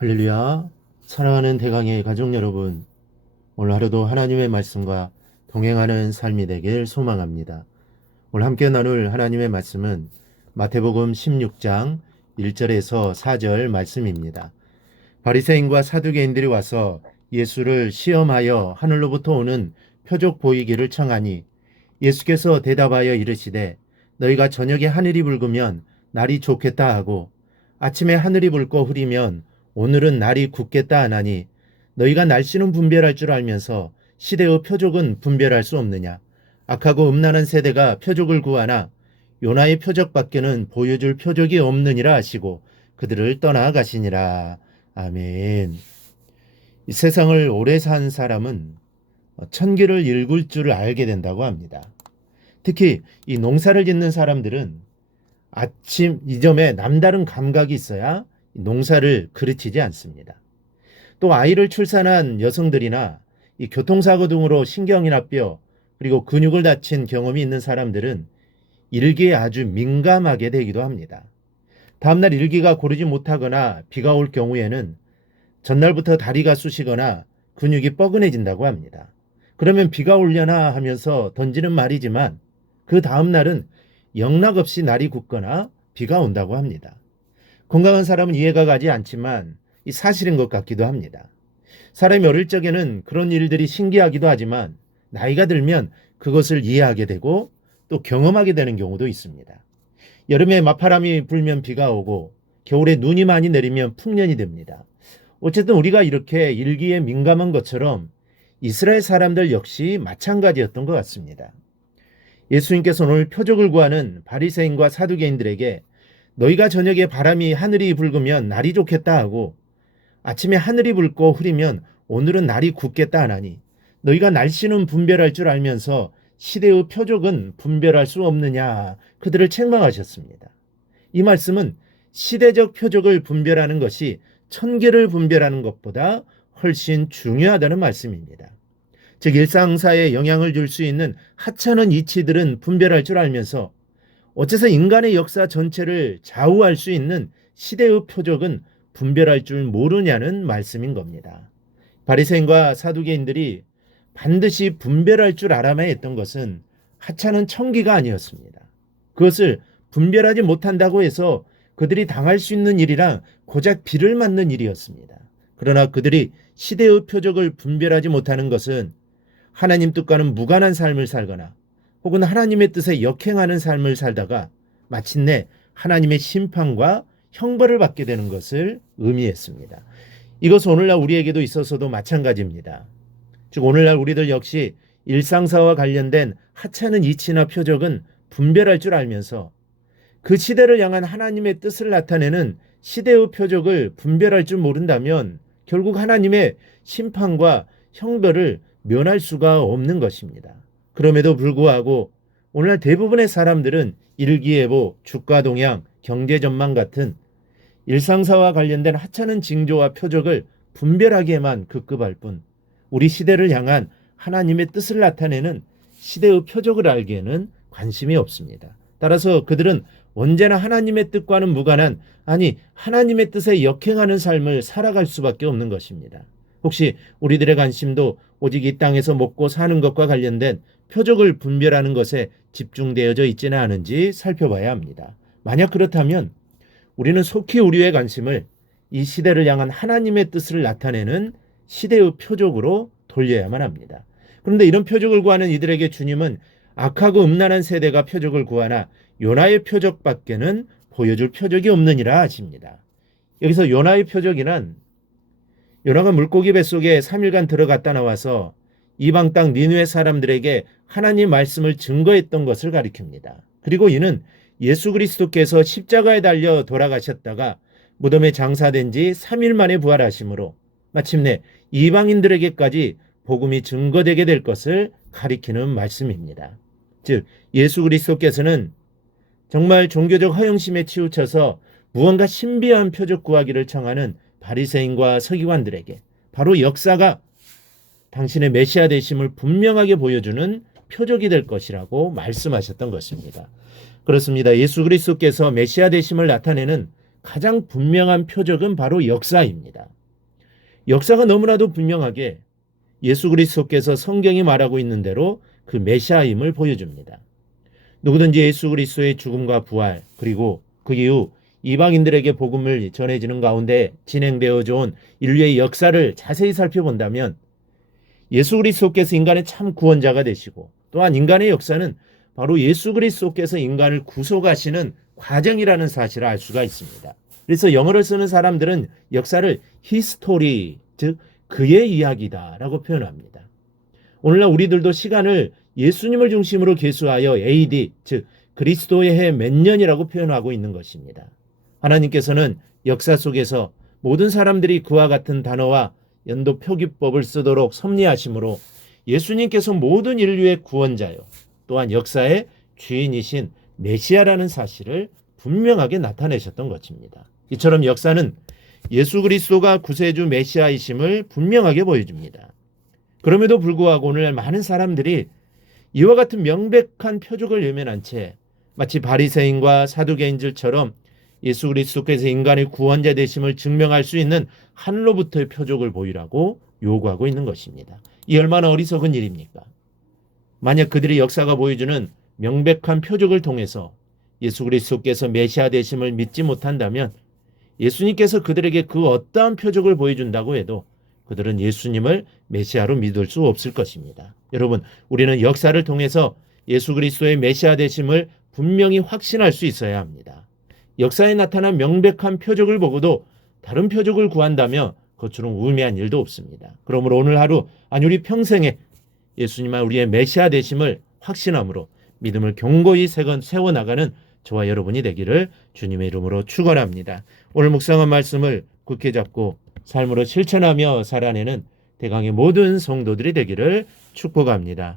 할렐루야. 사랑하는 대강의 가족 여러분, 오늘 하루도 하나님의 말씀과 동행하는 삶이 되길 소망합니다. 오늘 함께 나눌 하나님의 말씀은 마태복음 16장 1절에서 4절 말씀입니다. 바리새인과 사두개인들이 와서 예수를 시험하여 하늘로부터 오는 표적 보이기를 청하니 예수께서 대답하여 이르시되 너희가 저녁에 하늘이 붉으면 날이 좋겠다 하고 아침에 하늘이 붉고 흐리면 오늘은 날이 굳겠다 하나니 너희가 날씨는 분별할 줄 알면서 시대의 표적은 분별할 수 없느냐. 악하고 음란한 세대가 표적을 구하나 요나의 표적밖에는 보여줄 표적이 없느니라 하시고 그들을 떠나가시니라. 아멘. 이 세상을 오래 산 사람은 천기를 읽을 줄 알게 된다고 합니다. 특히 이 농사를 짓는 사람들은 아침 이점에 남다른 감각이 있어야 농사를 그르치지 않습니다. 또 아이를 출산한 여성들이나 이 교통사고 등으로 신경이나 뼈 그리고 근육을 다친 경험이 있는 사람들은 일기에 아주 민감하게 되기도 합니다. 다음날 일기가 고르지 못하거나 비가 올 경우에는 전날부터 다리가 쑤시거나 근육이 뻐근해진다고 합니다. 그러면 비가 오려나 하면서 던지는 말이지만 그 다음날은 영락없이 날이 굳거나 비가 온다고 합니다. 건강한 사람은 이해가 가지 않지만 이 사실인 것 같기도 합니다. 사람이 어릴 적에는 그런 일들이 신기하기도 하지만 나이가 들면 그것을 이해하게 되고 또 경험하게 되는 경우도 있습니다. 여름에 맞바람이 불면 비가 오고 겨울에 눈이 많이 내리면 풍년이 됩니다. 어쨌든 우리가 이렇게 일기에 민감한 것처럼 이스라엘 사람들 역시 마찬가지였던 것 같습니다. 예수님께서 오늘 표적을 구하는 바리새인과 사두개인들에게 너희가 저녁에 바람이 하늘이 붉으면 날이 좋겠다 하고 아침에 하늘이 붉고 흐리면 오늘은 날이 굳겠다 하나니 너희가 날씨는 분별할 줄 알면서 시대의 표적은 분별할 수 없느냐 그들을 책망하셨습니다. 이 말씀은 시대적 표적을 분별하는 것이 천계를 분별하는 것보다 훨씬 중요하다는 말씀입니다. 즉 일상사에 영향을 줄 수 있는 하찮은 이치들은 분별할 줄 알면서 어째서 인간의 역사 전체를 좌우할 수 있는 시대의 표적은 분별할 줄 모르냐는 말씀인 겁니다. 바리새인과 사두개인들이 반드시 분별할 줄 알아야 했던 것은 하찮은 천기가 아니었습니다. 그것을 분별하지 못한다고 해서 그들이 당할 수 있는 일이랑 고작 비를 맞는 일이었습니다. 그러나 그들이 시대의 표적을 분별하지 못하는 것은 하나님 뜻과는 무관한 삶을 살거나 혹은 하나님의 뜻에 역행하는 삶을 살다가 마침내 하나님의 심판과 형벌을 받게 되는 것을 의미했습니다. 이것은 오늘날 우리에게도 있어서도 마찬가지입니다. 즉 오늘날 우리들 역시 일상사와 관련된 하찮은 이치나 표적은 분별할 줄 알면서 그 시대를 향한 하나님의 뜻을 나타내는 시대의 표적을 분별할 줄 모른다면 결국 하나님의 심판과 형벌을 면할 수가 없는 것입니다. 그럼에도 불구하고 오늘날 대부분의 사람들은 일기예보, 주가 동향, 경제 전망 같은 일상사와 관련된 하찮은 징조와 표적을 분별하기에만 급급할 뿐 우리 시대를 향한 하나님의 뜻을 나타내는 시대의 표적을 알기에는 관심이 없습니다. 따라서 그들은 언제나 하나님의 뜻과는 무관한 하나님의 뜻에 역행하는 삶을 살아갈 수밖에 없는 것입니다. 혹시 우리들의 관심도 오직 이 땅에서 먹고 사는 것과 관련된 표적을 분별하는 것에 집중되어져 있지는 않은지 살펴봐야 합니다. 만약 그렇다면 우리는 속히 우리의 관심을 이 시대를 향한 하나님의 뜻을 나타내는 시대의 표적으로 돌려야만 합니다. 그런데 이런 표적을 구하는 이들에게 주님은 악하고 음란한 세대가 표적을 구하나 요나의 표적밖에는 보여줄 표적이 없느니라 하십니다. 여기서 요나의 표적이란 요나가 물고기 뱃속에 3일간 들어갔다 나와서 이방 땅 니느웨 사람들에게 하나님 말씀을 증거했던 것을 가리킵니다. 그리고 이는 예수 그리스도께서 십자가에 달려 돌아가셨다가 무덤에 장사된 지 3일 만에 부활하심으로 마침내 이방인들에게까지 복음이 증거되게 될 것을 가리키는 말씀입니다. 즉 예수 그리스도께서는 정말 종교적 허영심에 치우쳐서 무언가 신비한 표적 구하기를 청하는 바리새인과 서기관들에게 바로 역사가 당신의 메시아 되심을 분명하게 보여주는 표적이 될 것이라고 말씀하셨던 것입니다. 그렇습니다. 예수 그리스도께서 메시아 되심을 나타내는 가장 분명한 표적은 바로 역사입니다. 역사가 너무나도 분명하게 예수 그리스도께서 성경이 말하고 있는 대로 그 메시아임을 보여줍니다. 누구든지 예수 그리스도의 죽음과 부활 그리고 그 이후 이방인들에게 복음을 전해지는 가운데 진행되어져 온 인류의 역사를 자세히 살펴본다면 예수 그리스도께서 인간의 참 구원자가 되시고 또한 인간의 역사는 바로 예수 그리스도께서 인간을 구속하시는 과정이라는 사실을 알 수가 있습니다. 그래서 영어를 쓰는 사람들은 역사를 히스토리, 즉 그의 이야기다라고 표현합니다. 오늘날 우리들도 시간을 예수님을 중심으로 계수하여 AD, 즉 그리스도의 해 몇 년이라고 표현하고 있는 것입니다. 하나님께서는 역사 속에서 모든 사람들이 그와 같은 단어와 연도 표기법을 쓰도록 섭리하심으로 예수님께서 모든 인류의 구원자요 또한 역사의 주인이신 메시아라는 사실을 분명하게 나타내셨던 것입니다. 이처럼 역사는 예수 그리스도가 구세주 메시아이심을 분명하게 보여줍니다. 그럼에도 불구하고 오늘날 많은 사람들이 이와 같은 명백한 표적을 외면한 채 마치 바리새인과 사두개인들처럼 예수 그리스도께서 인간의 구원자 되심을 증명할 수 있는 하늘로부터의 표적을 보이라고 요구하고 있는 것입니다. 이 얼마나 어리석은 일입니까? 만약 그들이 역사가 보여주는 명백한 표적을 통해서 예수 그리스도께서 메시아 되심을 믿지 못한다면 예수님께서 그들에게 그 어떠한 표적을 보여준다고 해도 그들은 예수님을 메시아로 믿을 수 없을 것입니다. 여러분, 우리는 역사를 통해서 예수 그리스도의 메시아 되심을 분명히 확신할 수 있어야 합니다. 역사에 나타난 명백한 표적을 보고도 다른 표적을 구한다면 그것처럼 우매한 일도 없습니다. 그러므로 오늘 하루, 아니 우리 평생에 예수님만 우리의 메시아 되심을 확신함으로 믿음을 견고히 세워나가는 저와 여러분이 되기를 주님의 이름으로 축원합니다. 오늘 묵상한 말씀을 굳게 잡고 삶으로 실천하며 살아내는 대강의 모든 성도들이 되기를 축복합니다.